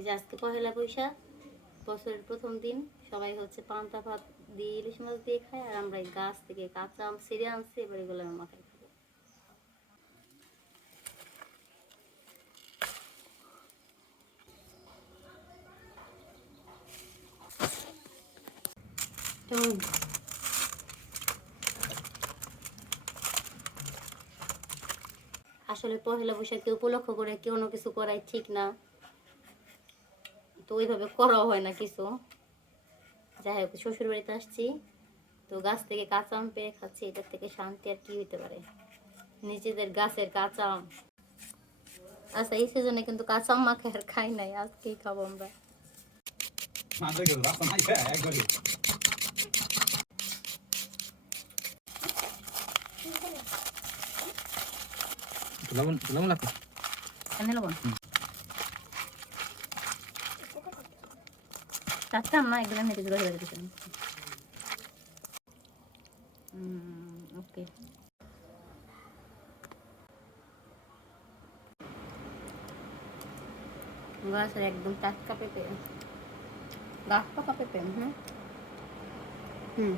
এই যে আজকে পহেলা বৈশাখ, বছরের প্রথম দিন। সবাই হচ্ছে পান্তা ভাত দিয়ে ইলিশ মাছ দিয়ে খায়, আর আমরা এই গাছ থেকে কাঁচা আম ছিঁড়ে আনছি, এবার এগুলো আমি মাথায় খাবো। আসলে পহেলা বৈশাখকে উপলক্ষ করে কোনো কিছু করাই ঠিক না, তো ওইভাবে করাও হয় না কিছু। যাই হোক, শ্বশুর বাড়িতে আসছি, তো গাছ থেকে কাঁচা আম পেয়ে খাচ্ছি, এটার থেকে শান্তি আর কি হইতে পারে। নিজেদের গাছের কাঁচা আম। আচ্ছা, এই সিজনে কিন্তু কাঁচা আম মাখে আর খাই নাই, আজকেই খাবো আমরা। লবণ লবণ লাগবে, এনে লবণ টাটকা আম না, একদম এমনি কিছু রয়ে গেছে। ওকে, গাছের একদম টাটকা পেঁপে, গাছ পাকা পেঁপে। হুম।